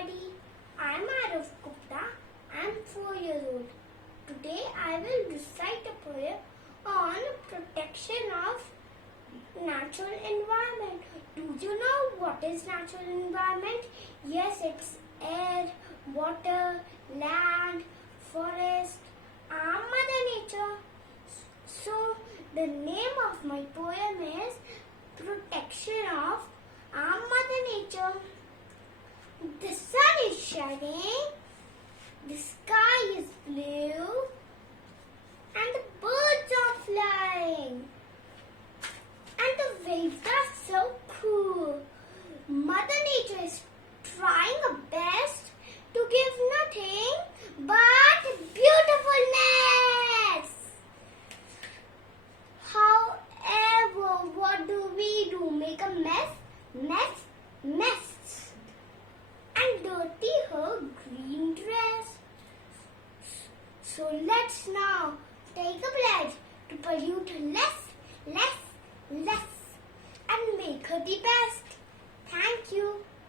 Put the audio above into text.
everybody. I'm Arav. I'm 4 years old. Today I will recite a poem on protection of natural environment. Do you know what is natural environment? Yes, it's air, water, land, forest, and Mother Nature. So the name of my poem is Protection of our Mother Nature. The sun is shining, the sky is blue, and the birds are flying, and the waves are so cool. Mother Nature is trying her best to give nothing but beautifulness. However, what do we do? Make a mess, and dirty her green dress. So let's now take a pledge to pollute less, and make her the best. Thank you.